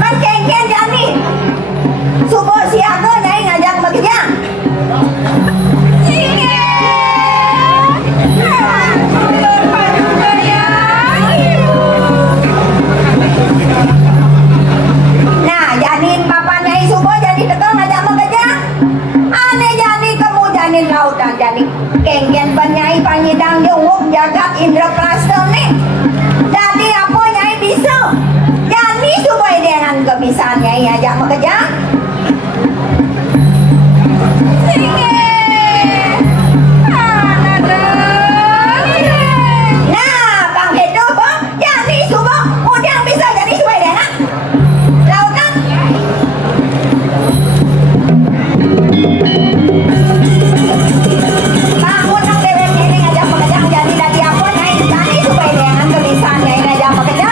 Mencengken jani subuh siaga nyai ngajak bekerja. Nah janin papa nyai subuh jadi tegal ngajak bekerja. Aneh jani kamu janin lautan jani kengken penyai panyidang junguk jaga indra plaster nih. Jadi apa nyai bisa? Jani supaya dengan kebiasaan nyai ajak bekerja. Nah, bang itu bang, jani subuh, mudah bisa jadi supaya dengan lautan. Bangun nang dewe ini ngajak bekerja jadi tadi apa nyai jani supaya dengan kebiasaan nyai ngajak bekerja.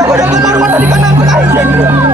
Jago-jago baru tadi kanan ke kahit.